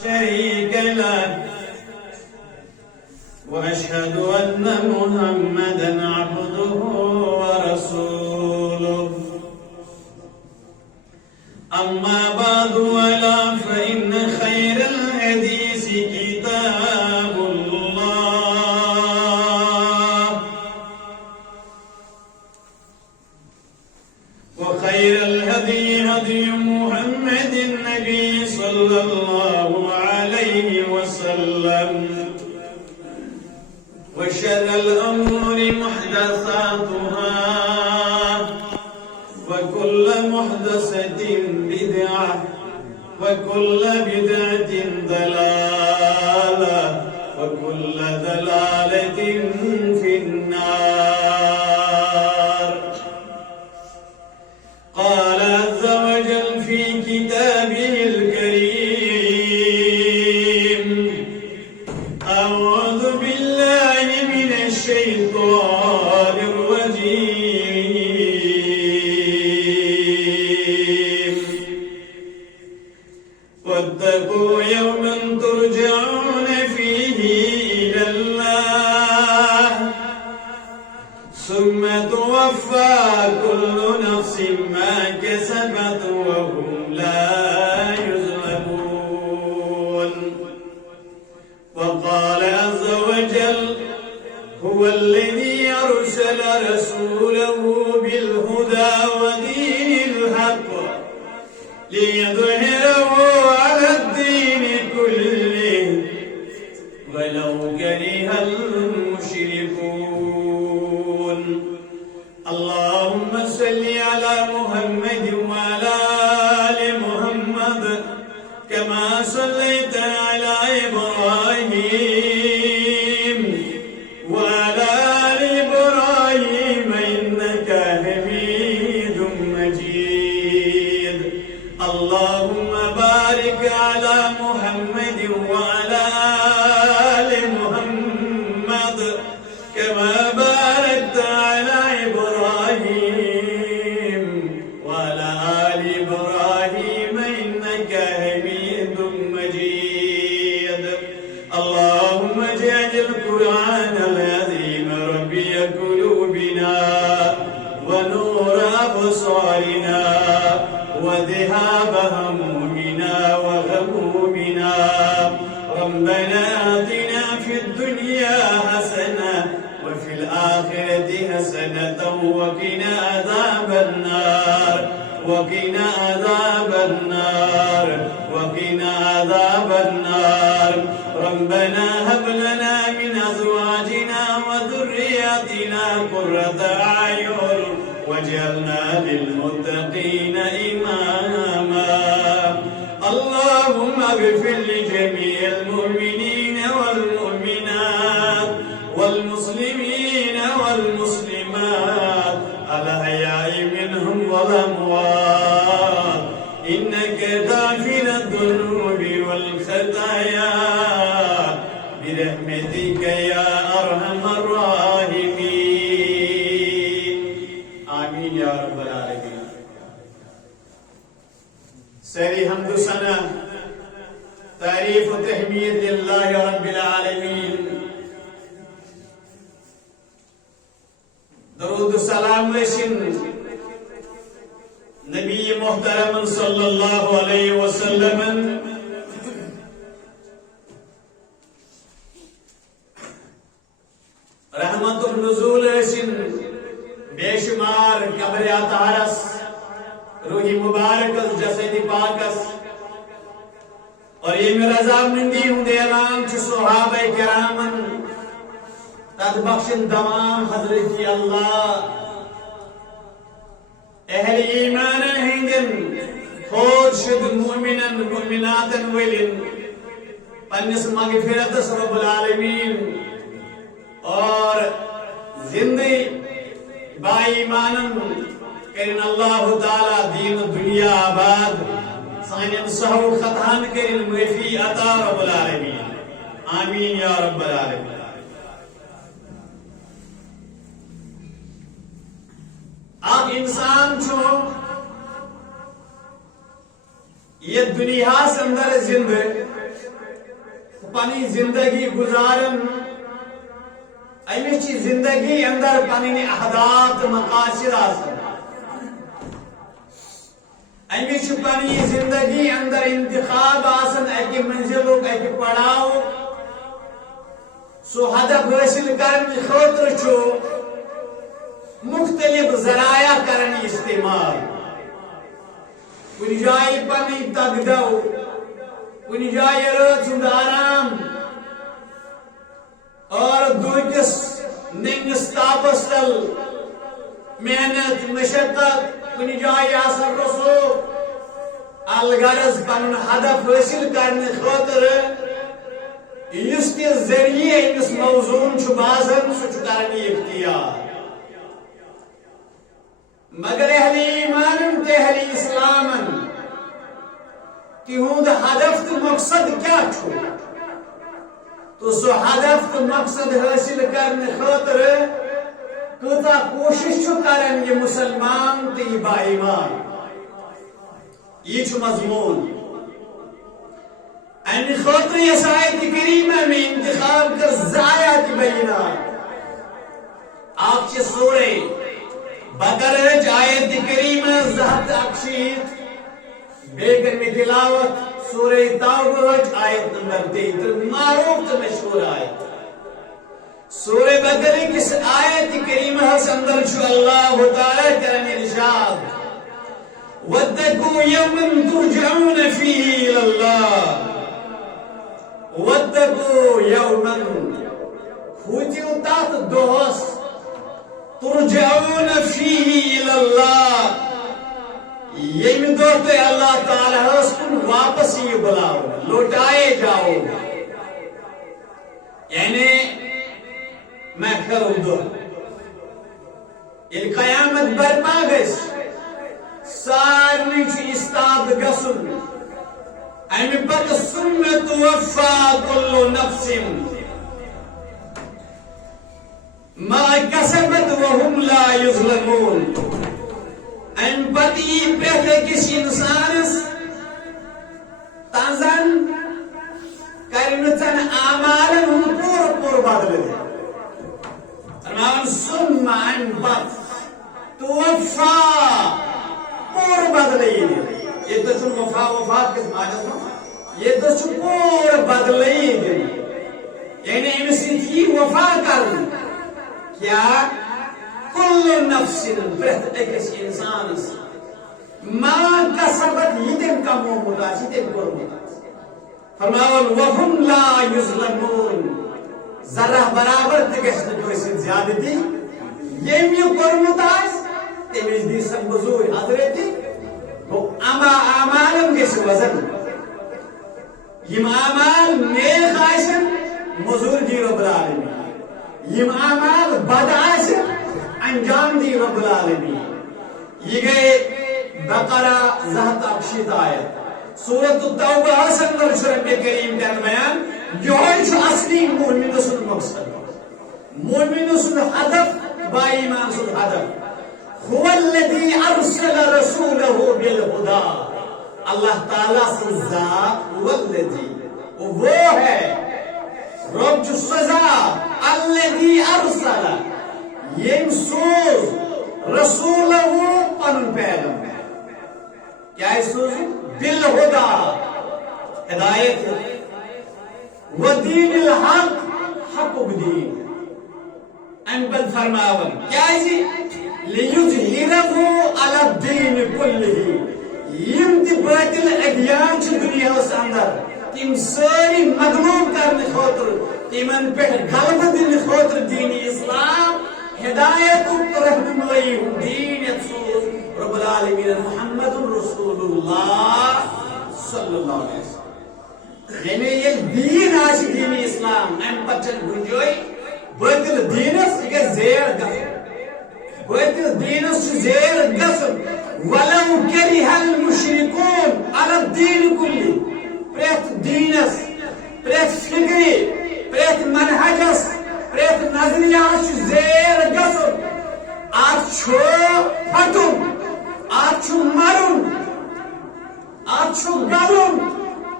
شريك له وأشهد أن محمدا عبده ورسوله أما بعد ولا فإن خير الحديث كتاب الله وخير الهدي هدي محمد النبي صلى الله عليه وسلم وشر الأمور محدثاتها وكل محدثة بدعة وكل بدعة ضلالة وكل ضلالة في النار. قال عز وجل في كتابه الكريم: أعوذ بالله من الشيطان الرجيم. واتقوا يوما ترجعون فيه إلى الله ثم توفى كل نفس ما كسبت وهم لا يظلمون. وقال عز وجل: هو الذي أرسل رسوله بالهدى ودين الحق ليظهره على الدين كله ولو كره المشركون. اللهم صل على محمد وعلى آل محمد كما صليت على إبراهيم وعلى آل إبراهيم إنك حميد مجيد. اللهم بارك على محمد وعلى آل محمد كما باركت على إبراهيم وعلى آل إبراهيم إنك حميد مجيد. اللهم اجعل القرآن العظيم ربيع قلوبنا ونور أبصارنا وذهاب همومنا وغمومنا. ربنا آتنا في الدنيا حسنة وفي الآخرة حسنة وقنا عذاب النار وقنا عذاب النار وقنا عذاب النار. ربنا هب لنا من أزواجنا وذرياتنا قرة أعين واجعلنا للمتقين إماما. اللهم اغفر لجميع المؤمنين والمؤمنات والمسلمين والمسلمات الأحياء منهم والأموات إنك غافر الذنوب والخطايا برحمتك يا أرحم الراحمين. آمين يا رب العالمين. سری حمد و ثنا تعریف و تحمید للہ رب العالمین. درود و سلام رسن نبی محترم صلی اللہ علیہ وسلم رحمت النزول رسن بے شمار قبر اطہارس روحی مبارکس جسد پاکس اور یہ رضامندی ہوں اعلان چھ صحابہ کرامن تد بخشن تمام حضرت اللہ اہل ایمان ہندن خود شد مومنن مومناتن ولن پنس مغفرتس رب العالمین اور زندگی با ایمانن کرن اللہ تعالی دین دنیا آباد سانیم سہو خطان کرن معافی عطا رب العالمین. آمین یا رب العالمین. آپ انسان چھو یہ دنیا سے اندر زندہ پنی زندگی گزارن امچ زندگی اندر پنن اہداف مقاصد آسن امچ پنی زندگی اندر انتخاب آسن اکہ منزلک اکہ پڑاؤ سو ہدف حاصل کرنے خاطر چھو مختلف ذرائع کرن استعمال کن جائے پنی تگدو کن جائے رات سند آرام اور دوکس ننگس تاپس تل محنت مشقت کن جائے آسن رسو الغرض پن ہدف حاصل کرنے خاطر اس کے ذریعے اس موضوع بازن سہ کرنے اختیار مگر اہل ایمان تے اہل اسلامن تہند ہدف تو مقصد کیا چھو تو سو ہدف تو مقصد حاصل کرنے خاطر کتا کوشش چھو کرن یہ مسلمان تے یہ با ایمان یہ چھو مضمون ان خاطر اس آیت کریمہ میں انتخاب کر زایات بینات آپ چھ سورہ بقرہ آیت کریمہ زہت اکشید بیگر میں تلاوت سورہ توبہ آیت نمبر 33 معروف تو مشہور آیت سورہ بقرہ کس آیت کریمہ اندر چھو اللہ تعالی کرنے ارشاد وَاتَّقُوا يَوْمًا تُرْجَعُونَ فِيهِ إِلَى اللَّهِ وَاتَّقُوا يَوْمًا خوتیو تات دوس ترجعون فیہ الاللہ یہ دوتے اللہ تعالیٰ اس کن واپس ہی بلاؤ لوٹائے جاؤ یعنی میں کروں دو ان قیامت برپا گئس سارنی چھ استاد گسن امی پت سنت وفا کل نفس ما کسبت وهم لا یظلمون ام پتی پہلے کسی انسانس تنزن کرنچن آمالن ہم پور بدل دے فرمان ثم ان پت توفا پور بدل دے یہ تو چون وفات کس معنی سن یہ تو چون پور بدل دے یعنی امسی کی وفا کرن کیا کل نفس پرت اکس انسان ما کسبت یدن کمو مداس یدن کرو مداس فرماؤن وهم لا یظلمون ذرہ برابر تگس نجویس زیادتی یمی کرو مداس تمیز دی سنبزور حضرتی وہ اما آمالم کس وزن یم آمال نیک آئسن مزور دی رب العالمین یم اعمال بد آسن انجام دی رب العالمین یہ گئے بقرہ زہت اکشید آیت سورۃ التوبہ حسن ورش رب کریم کا بیان یہ چھو اصلی مومن سن مقصد مومن سن ہدف با ایمان سن ہدف هو الذی ارسل رسولہ بالہدی اللہ تعالیٰ سے ذات هو الذی وہ ہے رب جو سزا الذي ارسل ينصر رسوله پن پیغمبر کیا سوز بالهدى ہدایت ودین الحق حق بدین ان بل فرماون کیا جی لیظہرہ علی الدین کلہ یم باطل ادیان چھ دنیا اس اندر تم ساری مغلوب کرنے خاطر تمن پہ غلبہ دن خاطر دین اسلام ہدایت رہنمائی دین سوز رب العالمین محمد رسول اللہ صلی اللہ علیہ وسلم یعنی یہ دین آج دین اسلام ام پچن گنجوئی باطل دینس یہ زیر گسن باطل دینس زیر گسن ولو کرہ المشرکون علی الدین کلی پریت دینس پریت فکری پریت منہجس پریت نظریات زیر گسن آج چھو پھٹن آج چھو مرن آج چھو گلن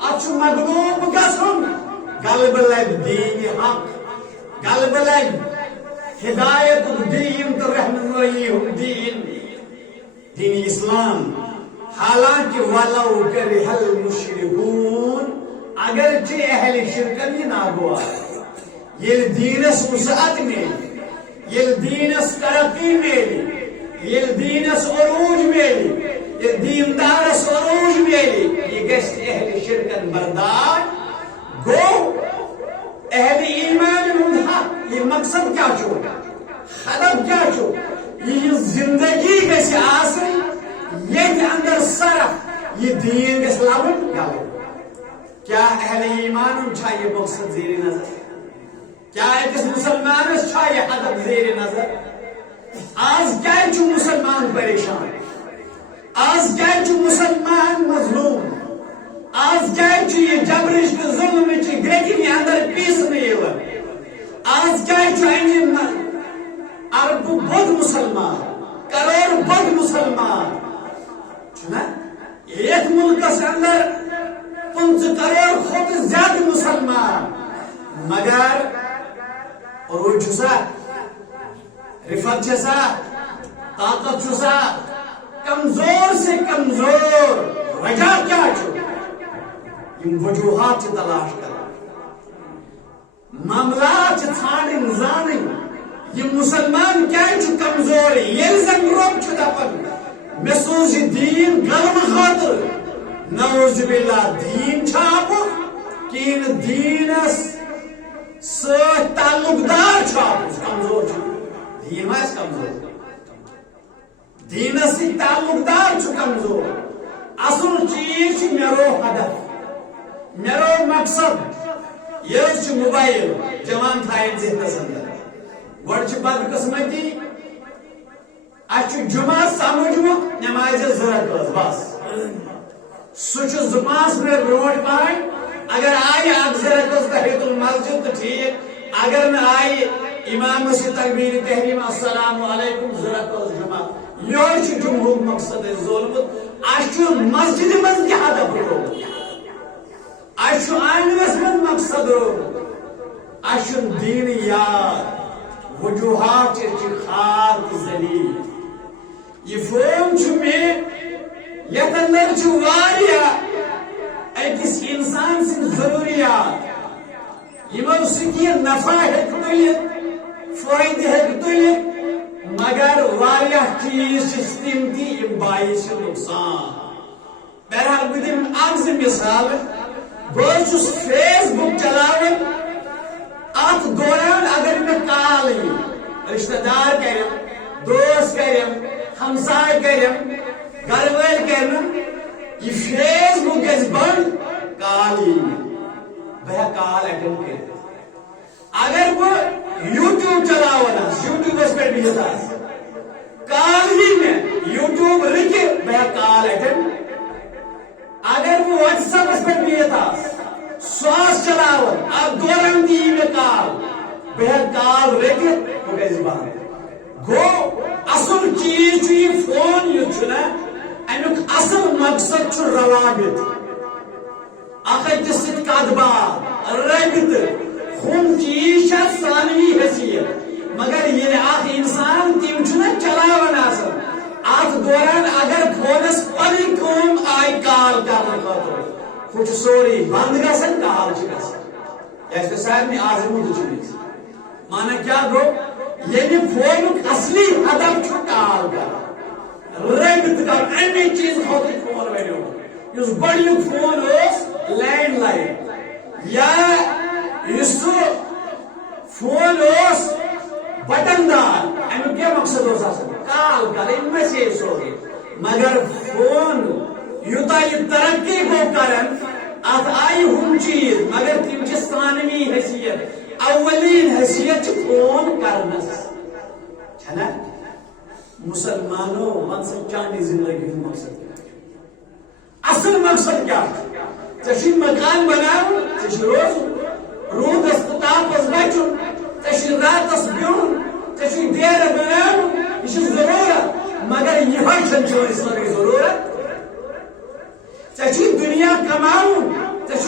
اتھ مغلوب گژھُن غلبہ لگہِ دیٖنِ حق غلبہ لگہِ ہدایتُک دیٖن تہٕ رہنمٲیی ہُنٛد دیٖن دین اسلام حالانکہ ولو کرہ المشرکون اگرچہ اہل شرکن یہ ناگوار یل دینس وسعت میلی یل دینس ترقی میلی یل دینس عروج میلی یل دیندارس عروج میلی یہ گشت اہل شرکن برداشت گو اہل ایمان ہند حق یہ مقصد کیا چھو ہدف کیا چھو یہ زندگی گژھِ آسٕنۍ ییٚتہِ اندر صرف یہ دین گژھِ لبُن یلہٕ کیا اہل ایمانن چھا یہ مقصد زیر نظر کیا أکِس مسلمانس چھا یہ ہدف زیر نظر آز کیٛازِ چھُ مسلمان پریشان آز کیٛازِ چھُ مسلمان مظلوم آز کیٛازِ چھُ یہ جبرٕچ تہٕ ظُلمٕچ گرٛٮ۪کِنہِ اندر پیٖسنہٕ یِوان آز کیٛازِ چھُ امہِ ارب بود مسلمان کروڑ بود مسلمان چھنا ایک ملکس اندر 50 کروڑ کھوت زیادہ مسلمان مگر عروج چھسا رفت چھسا طاقت چھسا کمزور سے کمزور وجہ کیا چھو یم وجوہات چھ تلاش کر معاملات چھ ژھانڈن زانن یہ مسلمان کیا کمزور یل زن رب دپان مے سوز یہ دین غلبہ خاطر نعوذ باللہ دین چھاپ کین دینس ست تعلق دار چھاپ کمزور دین ما کمزور دینس سی تعلق دار کمزور اصل چیز میرو ہدف میرو مقصد یہ موبائل جوان تھائن ذہنس اندر گوڑ بدقسمتی اچھا جمعہ سمجھمت نماز ضرورت بس سہ 2-5 منٹ برونٹ پہن اگر آئی اک ضرورت تحیت المسجد تو ٹھیک اگر نہ آئی امام سے تکبیر تحریم السلام علیکم ضرورت جمعہ یہ جمہور مقصد ظلمت اچھا مسجد من کیا ہدف رو اچھا آئنس من مقصد رو اچھا دین یاد وجوہات خار ذلیل یہ فون میں یتھ اندر اکس انسان سن ضروریات یمو سکی نفع ہیک تلت فائدہ ہیک تلت مگر واریاہ چیز تم تھی باعث نقصان بہرحال بہ دم اک مثال بہت فیس بک چلاوان ات دوران اگر میں کال رشتہ دار کرم دوست کرم ہمسائے کرم گھر وال کرم یہ فیس بک گژھِ بند کال بہ کال اٹینڈ کر اگر بہ یوٹیوب چلاوان یوٹیوبس پہ بہت کال ہی میں یوٹیوب رکہ بہ کال اٹینڈ اگر بہ واٹس ایپس پہ بہت سواس چلاوان اب دوران دی میں کال بہ کال رکھ وہ گژھِ بند گو اصل چیز یہ فون یہ امیک اصل مقصد روابط اخ أکس ست کت بات رابطہ ہم چیز ثانوی حیثیت مگر یہ اخ انسان تم چلاوان ات دوران اگر فونس پن کم آئی کال کرنے خاطر وہ سوری بند گھن کال گھن سارے آزمود چیز مانا کیا گو یعنی فونک اصلی ہدف کال کر رابط کر امی چیز خاطر فون بنو اس گۄڈنیُک فون لینڈ لائن یا فون بٹن دار امیک کیا مقصد کال کر میسیج سوزن مگر فون یوتہ یہ ترقی گو کرن ات آئی ہم چیز مگر تم ثانوی حیثیت اولین حیثیت فون کرنس چھنا مسلمانوں ون سا چانی زندگی ہند مقصد اصل مقصد کیا ژے مکان بناون ژے روز روٗدس تہٕ تاپس بچُن ژے راتس بِہُن ژے ڈیرٕ بناون یہ ضرورت مگر یہ چھ ضرورت ژے دنیا کماون ژے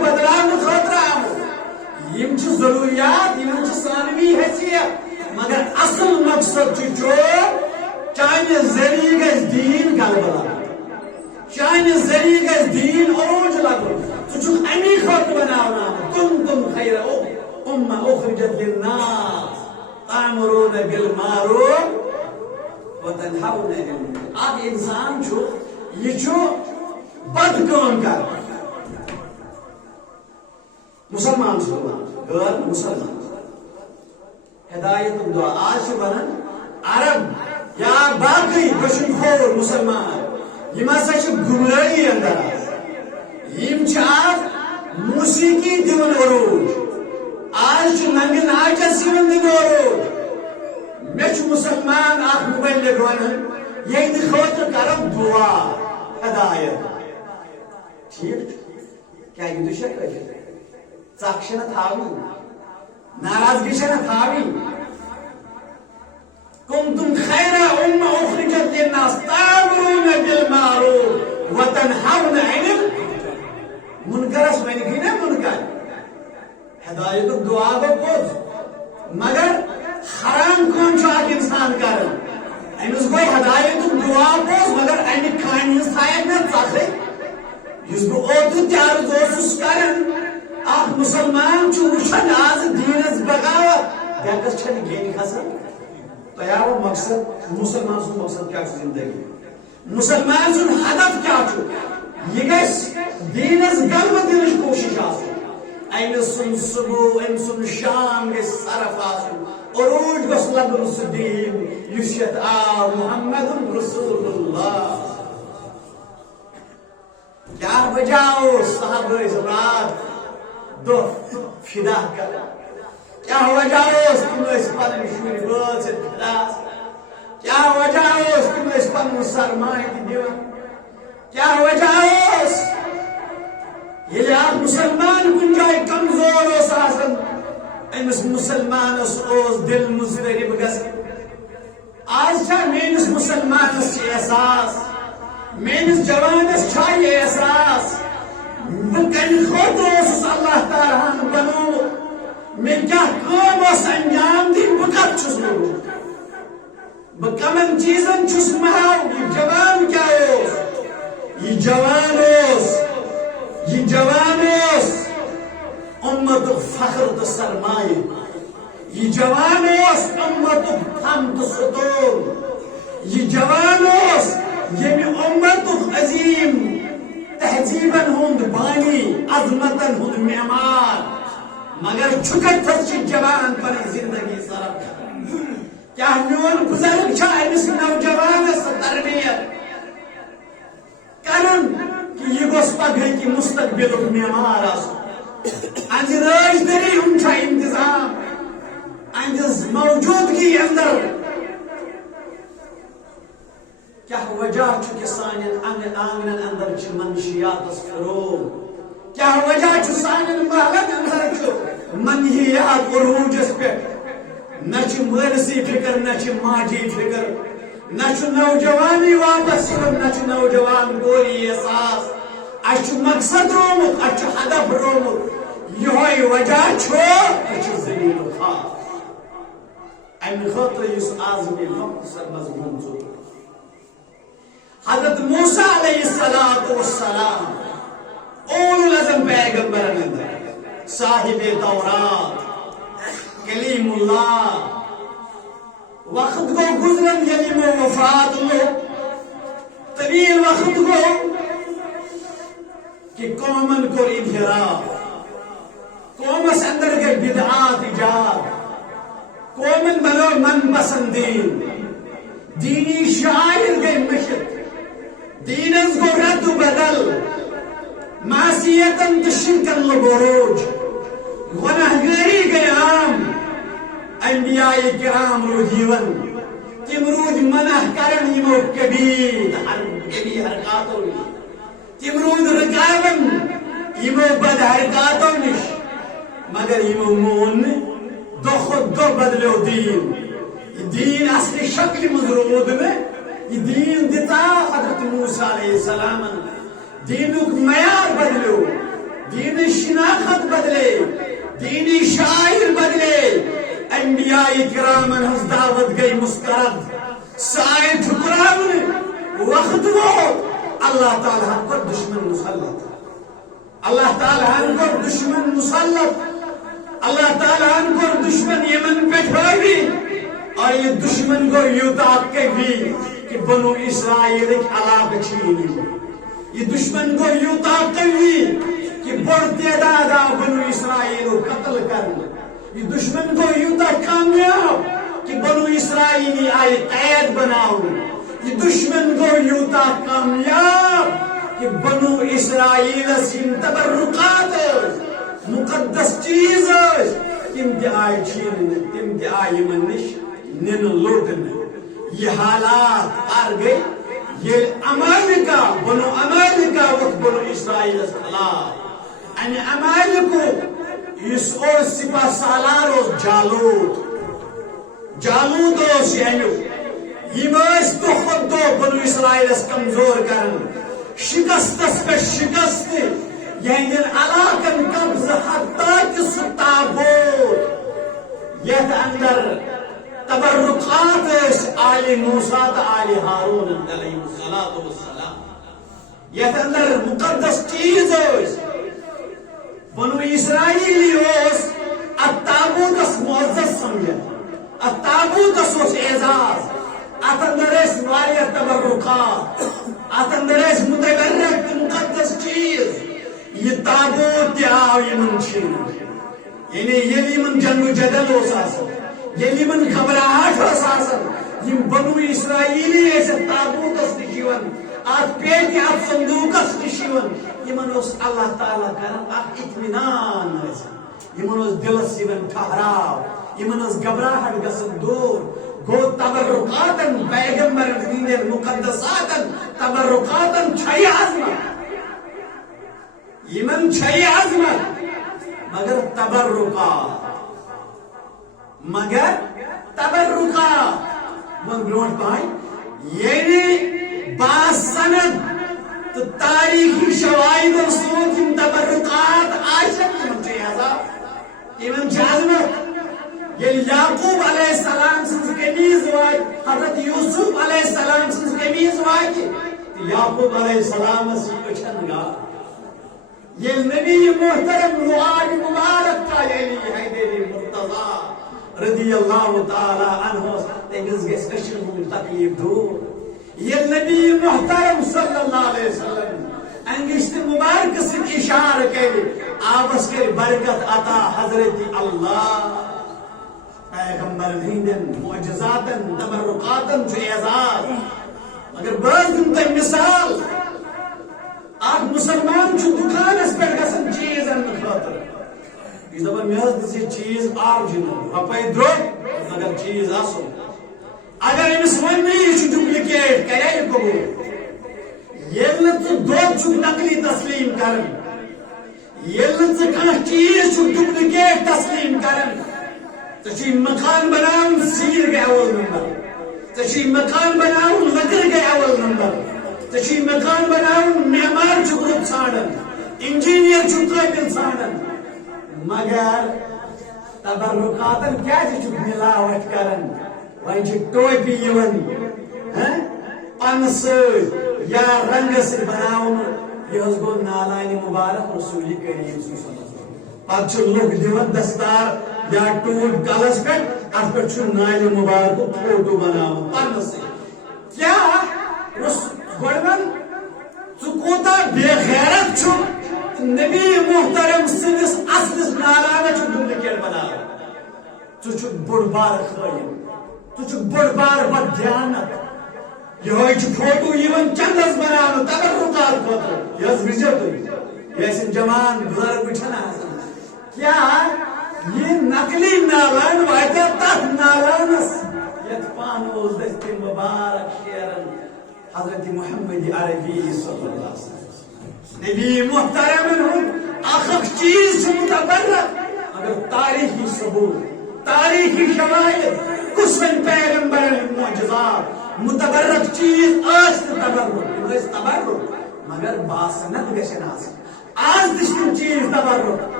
یم چھ ضروریات یم چھ ثانوی حیثیت مگر اصل مقصد چھ چانہ ذریعہ گژھِ دین غلبہ چانہ ذریعہ گژھِ دین عروج لگن ژٕ امی خاطر بناونا کنتم خیر امہ اخرجت للناس تأمرون بالمعروف وتنهون عن المنکر اکھ انسان یہ بد کام کر مسلمان غیر مسلمان ہدایت دعا آج ونان عرب یا باقی بشن خور مسلمان یم ہسا گمراہی اندر یم موسیقی دون عروج آج ننگ ناچس دن عروج مے مسلمان اخ مبلغ ونان یہ خاطر کرم دعا ہدایت ٹھیک کیا یہ دشک ثق چھ تھاوی ناراضگی چھ تھاوی کنتم خیر امہ اخرجت للناس تأمرون بالمعروف وتنهون عن المنکر ون گئی نا منکر ہدایت دعا گو پوز مگر حرام کام اخ انسان کر امس گو ہدایت دعا پوز مگر امہ کامہ ہز تھایک نا ژکھے اس بہ اوتر تہ کران اخ مسلمان وچھان آز دینس بغاوت بیکس چھ گین کھسان تہ آو مقصد مسلمان سن مقصد کیا زندگی مسلمان سن ہدف کیا یہ گھس دینس غلبہ دینچ کوشش آم سن صبح ام سن شام گھس صرف عروج گوس لبن سہ دین اس یت آو محمد رسول اللہ کیا وجہ صحابہ رات دہ فدا کر کیا وجہ تم پن شر بٲژ فدا کیا وجہ تم پن سرمایہ دِوان کیا وجہ ییٚلہِ اکھ مسلمان کُنہِ جایہِ کمزور آسان أمِس مسلمانس دل مضطرب گژھان آز چھا میٲنِس مسلمانس احساس میٲنِس جوانس چھا یہ احساس بہ کمہِ خٲطرٕ اللہ تعالیٰ ہن بنومُت مےٚ کیٛاہ کٲم ٲس انجام دِنۍ بہٕ کتھ چھُس لوٚگمُت بہٕ کمن چیٖزن چھُس محو یہ جوان کیٛاہ اوس یہ جوان اوس امتُک فخر تہٕ سرمایہ یہ جوان اوس امتُک تھم تہٕ ستون یہ جوان اوس ییٚمہِ امتُک عظیم تہذیبن ہند بانی عظمتن ہند معمار مگر چھکتس جوان پن زندگی صرف کیا میون بزرگ امس نوجوانس تربیت کرن کہ یہ گوس پگہ کہ مستقبل معمار اہد راجدری ہند انتظام اہدس موجودگی اندر کیا وجہ کہ سان آنگن اندر منشیات فروغ کیا وجہ سان محلن اندر منحیات عروجس پہ نہ مالسی فکر نہ ماجی فکر نہ نوجوانی واپس نہ نوجوان گوری احساس اچھ مقصد رومت اچھ ہدف رومت یہ وجہ زمین خاص امہ خاطر اس آزمی مختصر مضمون چھ حضرت موسیٰ علیہ السلام اول العظم پیغمبرن اندر صاحب تورات کلیم اللہ وقت کو گزرن یعنی وفات لو طویل وقت کو کہ قومن کو انحراف قومس اندر گئی بدعات ایجاد قومن بنو من پسندین دینی شاعر گئی مشت دینس گو رد و بدل معصیتن تشرکن لبروج گناہگاری گئی عام انبیاء کرام رودیون تم رود منع کرن یمو کبیر حرکاتو تم رود رکاون یمو بد حرکاتو نش مگر یمو مون دو خود دو بدلو دین اصلی شکل مزرود میں یہ دین دیتا حضرت موسیٰ علیہ السلام دینک معیار بدلو دین شناخت بدلے دینی شاعر بدلے انبیاء کرامن ہز دعوت گئی مسترد سائے ٹھکراون وقت وہ اللہ تعالیٰ کو دشمن مسلط اللہ تعالیٰ کو دشمن مسلط اللہ تعالیٰ کو دشمن یمن پہ ٹھوئی اور یہ دشمن کو یوتا بھی کہ بنو اسرائیل ایک علاقہ چھینی یہ دشمن کو یوتا بھی کہ بڑھتے دادا بنو اسرائیل کو قتل کرنا یہ دشمن کو یوتا کامیاب کہ بنو اسرائیلی آئی قید بناؤ یہ دشمن کو یوتا کامیاب کہ بنو اسرائیل سن تبرکات مقدس چیز تم تہ آئی چھین تم تہ آئی من نش نن لوٹن یہ حالات پار گئی یہ امالکہ بنو امالکہ وقت بنو اسرائیل خلاف ان امالکو اس اور سپاہ سالار جالوت اس یم دہ خود دہ بنو اسرائیل کمزور کرن شکستس پہ شکست یہند علاقن قبض حتیٰ کہ سہ تابوت یتھ اندر تبرکات آل موسیٰ تو آل ہارون علیہ السلام یتھ اندر مقدس چیز بنو اسرائیلی التابوتس معزز سمجھن التابوتس اعزاز ات اندر واریاہ تبرکات ات اندر متبرک مقدس چیز یہ تابوت تہ آو یمن چھین یعنی یل یمن جنگ و جدل یل یمن گھبراہٹ یم بنو اسرائیلی تابوتس نش ات پیٹہ ات صندوقس نش یمن اللہ تعالیٰ کران اخ اطمینان یمن دلس ٹھہراو یمن گھبراہٹ گژھن دور گو تبرکاتن پیغمبرن ہندین مقدساتن تبرکاتن چھئی عظمت یمن چھئی عظمت مگر تبرکات من برونٹ پہن یعنی باسند تو تاریخی شواہد سوچ یم تبرکات آشن یمن چھئی عذاب یمن چھئی عظمت یل یعقوب علیہ السلام سنز قمیض واج حضرت یوسف علیہ السلام سنز قمیض واج یعقوب علیہ السلام سے اچھن گا یہ نبی محترم روحانی مبارک کا یعنی حیدر مرتضی رضی اللہ تعالی عنہ تمس گژھِ أچھن ہُنٛد تکلیف دور یہ نبی محترم صلی اللہ علیہ وسلم انگشت مبارک سے اشارہ کرے آبس کر برکت عطا حضرت اللہ پیغمبر ہندن معجزاتن تبرکاتن چھ اعزاز مگر بعض دن مثال اخ مسلمان چھ دکانس پہ گژھان چیز انہ خاطر یہ دپان مے دسی چیز آرجنل رۄپے درٛوگ مگر چیز اصل اگر امس ونی یہ ڈپلکیٹ کرے یہ قبول یل ژٕ دۄد چھُکھ نقلی تسلیم کران یل ژٕ کانٛہہ چیز چھُکھ ڈپلکیٹ تسلیم کران ژےٚ مکان بناون سیٖر گٔے اول نمبر ژےٚ مکان بناون لکر گٔے اول نمبر ژےٚ مکان بناون معمار چھُکھ رُت ژھانڈان انجینئر چھُکھ قٲبل ژھانڈان مگر تبرکاتن کیازِ چھُکھ ملاوٹ کران وۄنۍ چھِ ٹوپی یِوان پنہٕ سۭتۍ یا رنگہٕ سۭتۍ بناونہٕ یہِ حظ گوٚو نالانہِ مُبارک رسوٗلِ کریم صلی اللہ علیہ وسلم پتہٕ چھِ لُکھ دِوان دستار یا ٹوٗٹھ کلس پٮ۪ٹھ اتھ پٮ۪ٹھ چھُ نالہِ مُبارکُک فوٹو بناوان پنہٕ سۭتۍ کیٛاہ گۄڈٕ ون ژٕ کوٗتاہ بے غیرت چھُکھ نبی محترم سٕنٛدِس اصلِس نالانس چھُکھ ڈُپلِکیٹ بناوان ژٕ چھُکھ بوٚڑ بارٕ خٲیِن ژٕ چھُکھ بوٚڑ بارٕ بددیانت یہوے چھُ فوٹو یِوان چندس بناونہٕ تبرکات خٲطرٕ یہِ حظ وٕچھِو تُہۍ یہِ ٲسِن جوان بُزرگ وٕچھان آسان کیٛاہ یہ نقلی نالان واتیا تتھ نالانس یتھ پانہٕ اوس دٔستی مُبارک شیران حضرت محمد عربی صلی اللہ علیہ وسلم نبی محترمن ہُنٛد اکھ چیز چھُ متبرک مگر تاریخی ثبوت تاریخی شواہد کُس وَنہِ پیغمبرن ہٕنٛدۍ معجزات متبرک چیز ٲسۍ نہٕ تبرک تِم ٲسۍ تبرک مگر باسنت گژھن آسٕنۍ آز تہِ چھِ تِم چیز تبرک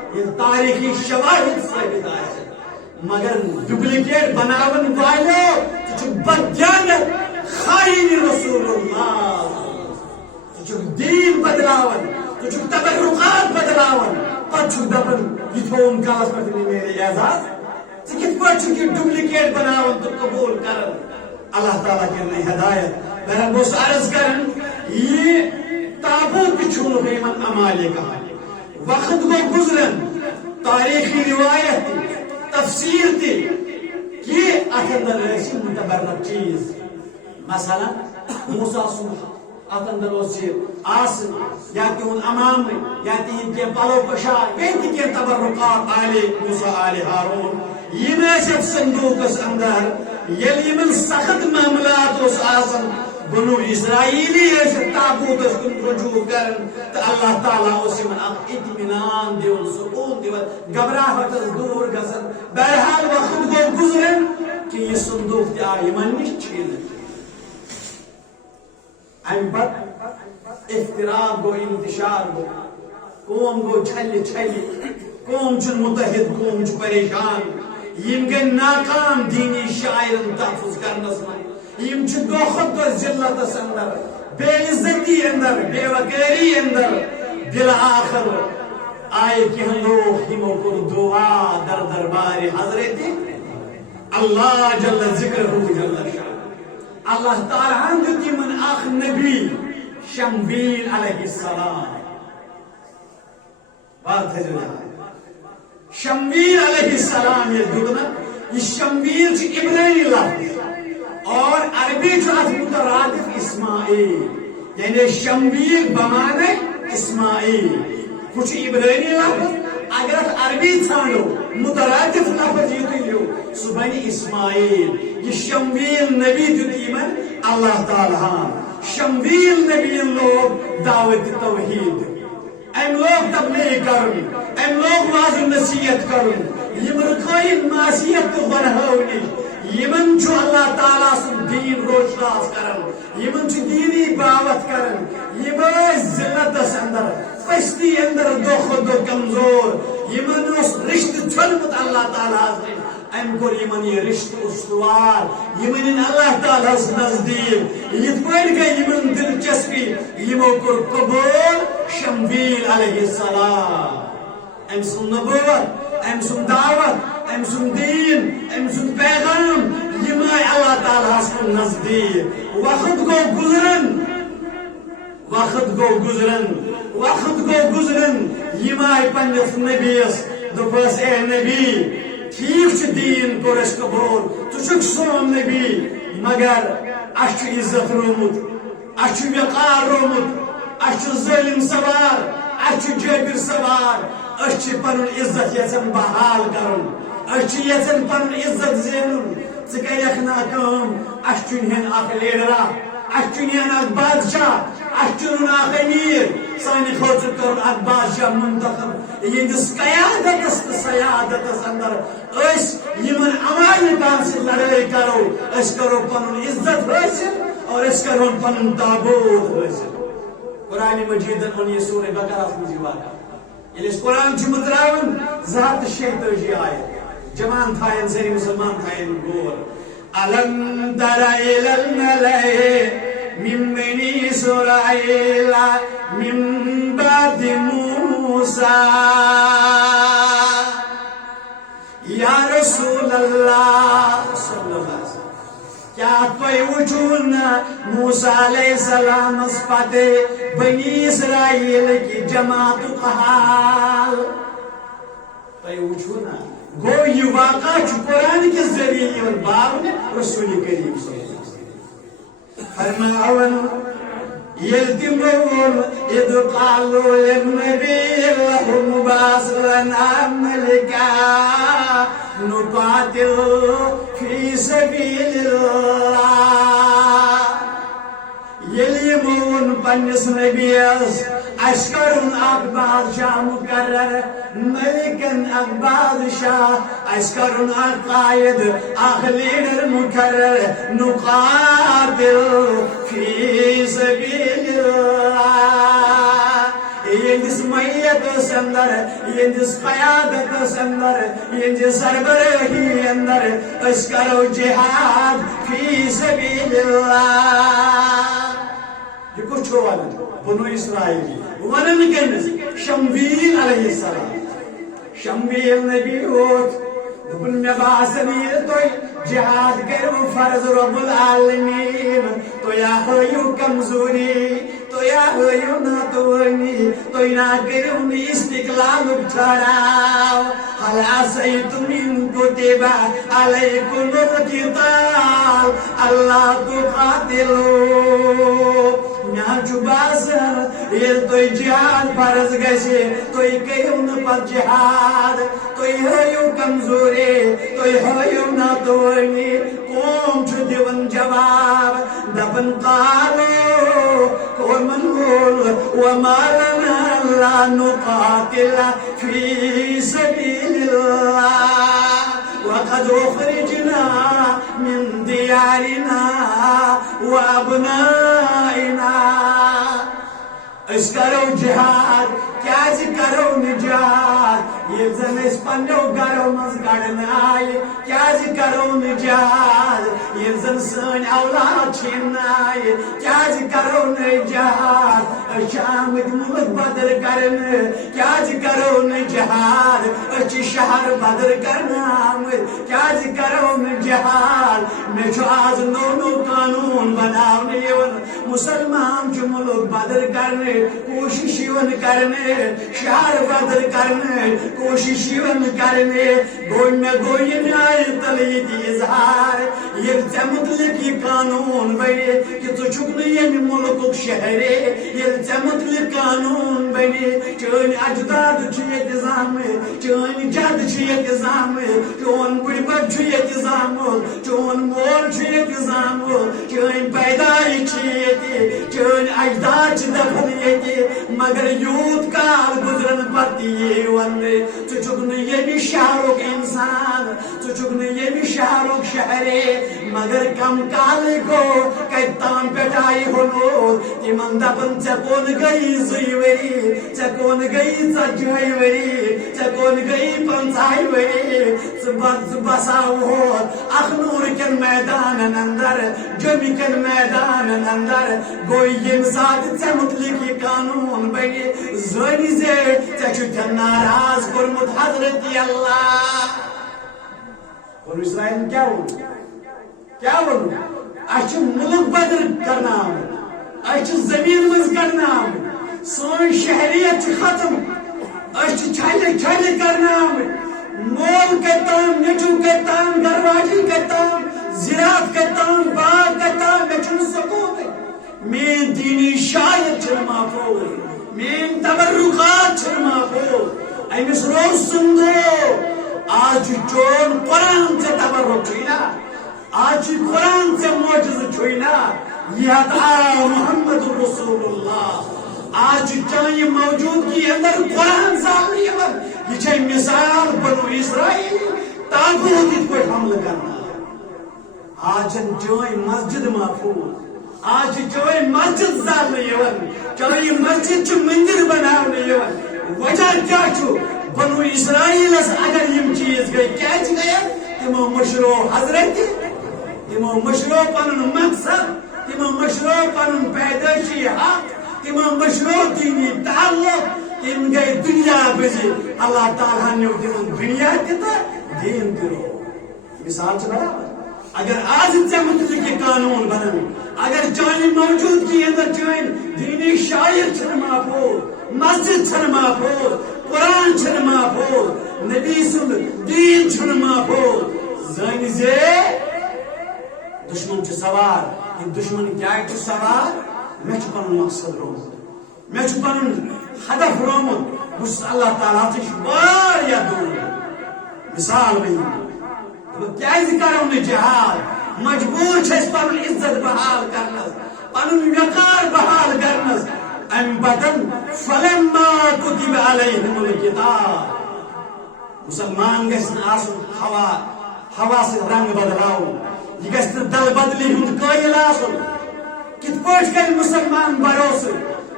یہ تاریخی شواہد ثابت آئے مگر ڈپلیکیٹ بناون والو تو بدجانت خائن رسول اللہ تو دین بدلاون تو تبرکات بدلاون پتہ دپن یہ تھوم کالس پہ میرے اعزاز تو کت پہ ڈپلیکیٹ بناون تو قبول کرن اللہ تعالیٰ کرنے ہدایت بہرحال بہت عرض کرن یہ تابوت چھون من امالے کا وقت کو گزرن تاریخی روایت تفسیر تھی کہ اتندر ایسی متبرک چیز مثلا موسیٰ سن اتندر اسی آسن یا کہ ان امام یا تین کے پلو پشار بیتی کے تبرکات آل موسیٰ آل ہارون یہ میسف صندوق اس اندر یلی من سخت معاملات اس آسن بنو اسرائیلی ایسے تابوت اس کن رجوع کرن تو اللہ تعالیٰ اسی من اطمینان دیون سکون دیون گھبراہٹ از دور گسن بہرحال وقت کو گزرن کہ یہ صندوق تیا یمن نش چھین ام پت افتراق گو انتشار گو قوم گو چھلی چھلی قوم چن متحد قوم چھ پریشان یم گئی ناکام دینی شاعرن تحفظ کرنس من یم چھ دو خود دو ذلت اندر بے عزتی اندر بے وقاری اندر بالآخر آئے کہ ہم لوگ ہمو کو دعا در دربار حضرت اللہ جل ذکر ہو جل شاہ اللہ تعالیٰ دیتی من آخ نبی شمویل علیہ السلام بات ہے جو شمویل علیہ السلام یہ دکنا یہ شمویل چھ ابراہیمی لفظ اور عربی جو از مترادف اسماعیل یعنی شمویل بمانے اسماعیل کچھ ابراہیمی لفظ اگر عربی ثانو مترادف لفظ یہ تو لیو سبحانی اسماعیل یہ شمویل نبی دیتی من اللہ تعالیٰ شمویل نبی لوگ دعوت توحید ام لوگ تبلیغ کرن ام لوگ واض نصیحت کرن یم رکھائن معصیت تو بنہونی یمن جو اللہ تعالیٰ سن دین روشناس کرن یمن جو دینی باوت کرن یمن ذلت اندر پستی اندر دو خود دو کمزور یمن اس رشت چھلمت اللہ تعالیٰ سے ام کور یمن یہ رشت استوار یمن اللہ تعالیٰ سے نزدیک یہ پڑھ گئی یمن دلچسپی یمو کور قبول شمویل علیہ السلام ام سن نبوت ام سن دعوت ام سن دین ام سن پیغام یمائی اللہ تعالیٰ سے نزدیک وقت کو گزرن وقت کو گزرن وقت کو گزرن یمائی پنجس نبیس دپس اے نبی ٹھیک چھ دین کور اس قبول تو چھک سون نبی مگر اچھ عزت رومت اچھ وقار رومت اچھ ظلم سوار اچھ جابر سوار اچھ پنن عزت یژن بحال کرن اچھ یژن پنن عزت زینن ژٕ کریکھ نا کٲم اچھ چُنہن اکھ لیڈرا اچھ چُنہن اکھ بادشاہ اچھ چُنن اکھ امیر سانہِ خٲطرٕ کرُن اکھ بادشاہ منتخب یہندس قیادتس تہٕ سیادتس اندر أسۍ یمن امالکان سۭتۍ لڑٲے کرو أسۍ کرو پنن عزت حٲصل اور أسۍ کرون پنن تابوت حٲصل قرآن مجیدن ون یہ سورہ بقرہ مجھ واقع یل اس قرآن چھ متراون 286 آیت جوان تھائن سری مسلمان تھائن گور الم تر الی الملأ من بنی اسرائیل من بعد موسیٰ یا رسول اللہ صلی اللہ علیہ وسلم کیا کوئی وجون موسیٰ علیہ السلام اس پاتے بنی اسرائیل کی جماعت کا حال کوئی وجون گو یہ واقعہ چھ قرآن کے ذریعے اور باب نے رسول کریم صلی اللہ علیہ وسلم فرماون يلتمون إذ قالوا للنبي لهم باسرنا ملكا نقاتل في سبيل الله يلمون بنس نبيس أشكر أكبر شاه مكرر ملكا أكبر شاه أشكر القائد أخلين المكرر نقاتل في سبيل الله یہندس میت اندر یہندس قیادت اندر یہندس سربراہی اندر اس کرو جہاد فی سبیل اللہ. یہ کچھ ہوا بنو اسرائیل ونن کمس شمویل علیہ السلام. شمویل نبی ہوت دپن مے باسان یہ تھی جہاد کرو فرض رب العالمین تو یا ہو کمزوری تو یا ہو ناتوانی تو نا کرو استقلال ٹھہراؤ. هل عسيتم إن كتب عليكم القتال ألا تقاتلوا. میان باسان یل تھی جہاد فرض گژھِ تھی کٔرِو نہٕ پتہٕ جہاد تھی ہٲیِو کمزوری تھی ہٲیِو ناتوانی. قوم چھُ دِوان جواب دپان قالوا ومن قول وما لنا لا نقاتل في سبيل الله وقد أخرجنا من ديارنا وأبنائنا. اس کرو جہاد کیازِ کرو نجات یہ زن اس پنو گرو مز کڑن آئی کیازِ کرو نجات یہ زن سن اولاد چھن آئی کیازِ کرو نجات شامت ملک بدر کرن کیازِ کرو نجات اچ شہر بدر کرن آمد کیازِ کرو نجات میں چھو آز نو نو قانون بناونے یون مسلمان جو ملک بدر کرنے کوشش یون کرنے شہر بدر کرنے کوشش یون کرنے گوئی میں گوئی آئی تلیت اظہار یہ متعلق یہ قانون بنے کہ تو چھکنے یہ ملک شہرے یہ متعلق قانون بنے چون اجداد چھیت ازام چون جد چھیت ازام چون بڑی بب چھیت ازام چون مول چھیت ازام چون پیدائی چھیت چون اجداد چھ دفن یہ مگر یوت کال گزرن پتی وننے تو چکن یہ بھی شہرک انسان تو چکن یہ بھی شہرک شہرے مگر کم کال کو کتام پیٹائی ہونو تیمن دپن چکون گئی زوی وری چکون گئی ژتجی وری چکون گئی 50 وری بساو ہوت اخنور کن میدان اندر جمی کن میدان اندر گوئی یم ساتھ ژے متعلق یہ قانون بنے زونی زے ژے چھُ ناراض کورمت حضرت اللہ. بنو اسرائیل کیا ون اچھ ملک بدر کرنا اچھ زمین مز کرنا سون شہریت ختم اچھ چھلے چھلے کرنا مول کتام نیچو کتام گرواجی کتام زراعت کتام باغ کتام مچھن سکوت مین دینی شاید چھن محفوظ مین تبرکات چھن محفوظ امس روز سندو آج چون قرآن سے تبرک چھوئنا آج قرآن سے معجز چھوئنا یہ محمد رسول اللہ آج چاہیے موجود کی اندر قرآن سامنے یہ چھے مثال بنو اسرائیل تاغوت اس پر حمل کرنا آج چاہیے مسجد محفوظ آج چاہیے مسجد سامنے چاہیے مسجد چھ مندر بناونے وجہ کیا چھو بنو اسرائیل اگر یم چیز گئی کیا گیا تمو مشرو حضرت تمو مشرو پنن مقصد تمو مشرو پنن پیدائشی حق تمو مشرو دینی تعلق تم گئی دنیا بزی اللہ تعالیٰ نے تمن دنیا دیتا دین کرو مثال سے برابر اگر آج سے متعلق یہ قانون بنانے اگر چاہیے موجود کی اندر چاہیے دینی شاعر چھن محفوظ مسجد چھن محفوظ قرآن چھن محفوظ نبی سند دین چھن محفوظ زانی زے دشمن چھ سوار یہ دشمن کیا چھ سوار میں چھ پنن مقصد رومت میں چھ پنن ہدف رومت بس اللہ تعالیٰ چھ واریاہ دور مثال نہیں کیا کرو نے جہاد مجبور چھس پنن عزت بحال کرنس پنن وقار بحال کرنس ام بدن فلما کتب علیہم الکتاب مسلمان گژھن آسن ہوا سے رنگ بدلاو یہ گژھن دل بدلی ہند قائل آسن کت پٲٹھۍ کر مسلمان بھروسہ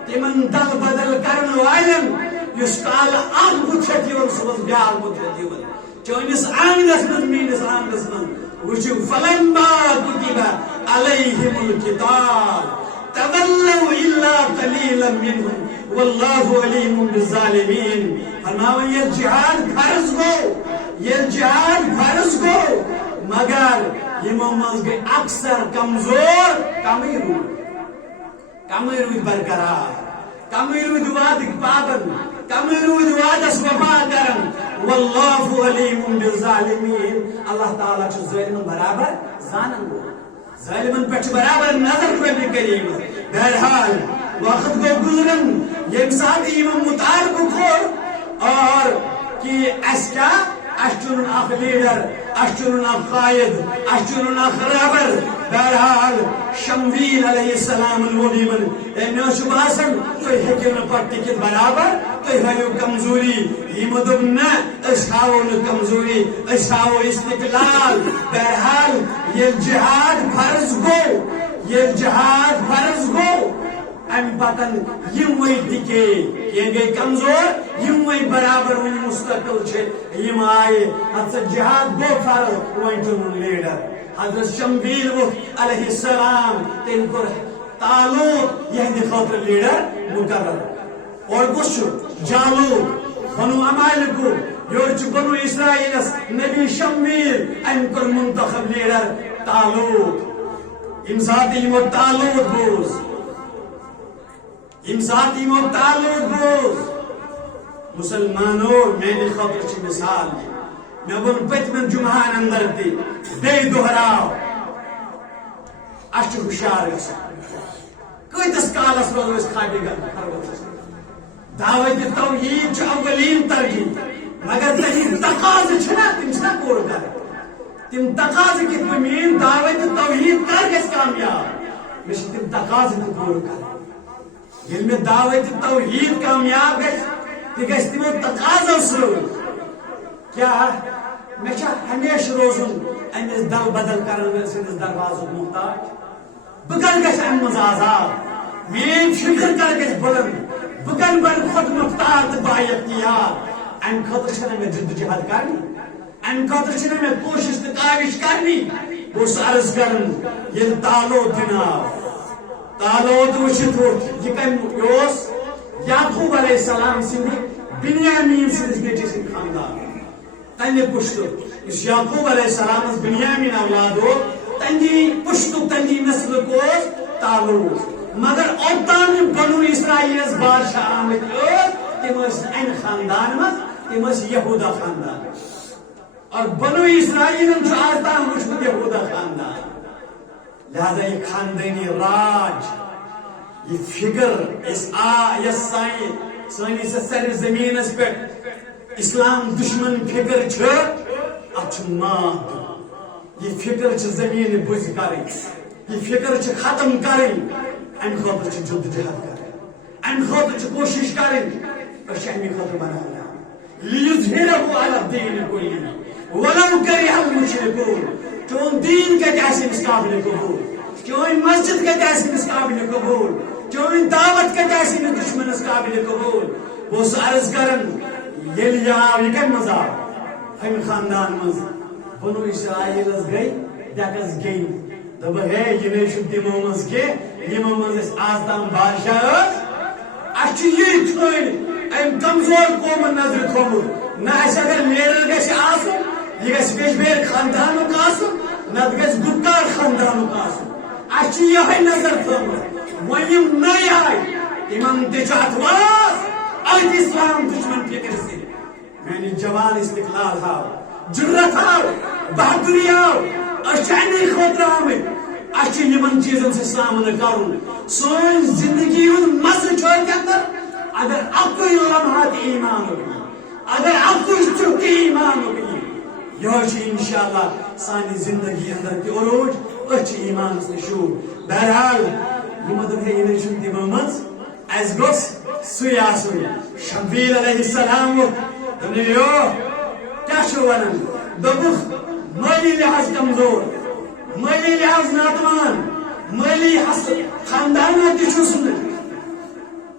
تمن دل بدل کرن والن یس کال اخ بچت یون صبح بیال بچت یون چونس آنگنس من مینس آنگنس من وچو فلما كتب عليهم القتال تولوا الا قليلا منهم والله عليم بالظالمين. فرمایا یہ جہاد فرض گو مگر یمو مز گئی اکثر کمزور کمی رود برقرار کمی رود وعدک پابند کمی رود وعدس وفا کرن والله علیم بالظالمین. اللہ تعالیٰ چھ ظالمن برابر زانن گو ظالمن پہ برابر نظر قرآن کریم. بہرحال وقت گو گزرن یم ساتھ یمو مطالبہ کھور اور کہ اس کیا اشترن اخ لیڈر اشترن اخ قائد اشترن اخ رہبر. بہرحال شمویل علیہ السلام الولیم میں باسان تھی ہیکو نا پہ ٹکت برابر تھی ہو کمزوری یہ دپ نا ہاو نا کمزوری ہاو استقلال. بہرحال یہ جہاد فرض گو ام پتن یموے ٹکے یہ گئی کمزور یموے برابر ون مستقل آئے حضرت جہاد گو فرض ون چن لیڈر حضرت شمویل علیہ السلام تم کور طالوت یہ خاطر لیڈر مقرر. اور کس جالوت بنو عمالکو یور بنو اسرائیلس نبی شمویل ام کور منتخب لیڈر طالوت. یم سات یمو طالوت بوز مسلمانوں میری خاطر چھ مثال میں ون پتمن جمعان اندر تھی بے دہراو اچھ ہوشیار گژھن کتس کالس روز کھاٹی دعوت توحید چھ اولین ترغیب مگر تہذیب تقاض چھنا تم چھنا پور کر تم تقاض کت پہ مین دعوت توحید کر گژھ کامیاب میں تم تقاض پور کر یل میں دعوت توحید کامیاب گژھ گژھ تمو تقاضو سۭتۍ کیا میں ہمیشہ روزن امس دل بدل کرن سندس دروازک محتاج بہ کر گژھ ام مز آزاد میری فکر کر گژھ بلند بہ کر بن خود مختار تو با اختیار. ام خاطر چھنا میں جد جہاد کرنی ام خاطر چھنا میں کوشش تو کاوش کرنی بس عرض کرن یل طالوت وچھت یہ کم یعقوب علیہ السلام سندی بنیامین سندس نیچے سند خاندان تنہ پشتو اس یعقوب علیہ السلام بنیامین اولاد تندی پشتو تندی نسل کو طالوت مگر اوتان بنو اسرائیل بادشاہ آمد تم ان خاندان مز تم یہودا خاندان اور بنو اسرائیل آج تام وچھت یہودا خاندان. لہذا یہ خاندانی راج یہ فکر سانی سر زمین پہ اسلام دشمن فکر ات مات یہ فکر زمین بز کر یہ فکر ختم کریں ام خاطر جد جہاد کر ام خاطر کوشش کریں امی خاطر بنا لیظہرہ علی الدین کلہ ولو کرہ المشرکون. چون دین کتہ اس قابل قبول چون مسجد کتہ اس قابل قبول چون دعوت کتہ اس دشمنس قابل قبول. بس عرض کرن یل آو یہ کم مز آو ہم خاندان مز بنو اسرائیل گئی دکس گئی دب ہے یہ تمو مز یمو مز آز تام بادشاہ اچھ یہ چھوڑ ام کمزور قوم نظر تھومت نہ اگر لیڈر گھس آسن یہ گھس بیش خاندانک آسن نت گھس گپکار خاندانک آسن اچھ یہ نظر تھومت ون نئی آئی تمن تتواس ات اسلام دشمن فکر سے میری جوان استقلال ہاو جرت ہاو بہادری ہاو اچھے خاطر آمت اچھے یمن چیزن سے سامنا کرن سون زندگی ہند مزہ چھوڑ اندر اگر اکوئی لمحات ایمان ہوگی اگر اکوئی چٹکی ایمان ہوگی یہ انشاءاللہ سانی زندگی اندر کی عروج اچھ ایمان سے شور. بہرحال یہ مطلب ہے انہیں شنتی محمد ایز گوس سوی آسوی شمویل علیہ السلام دنیو کیا شو ونن دبخ مالی لحاظ کمزور مالی لحاظ ناتوان مالی خاندانات چھو سن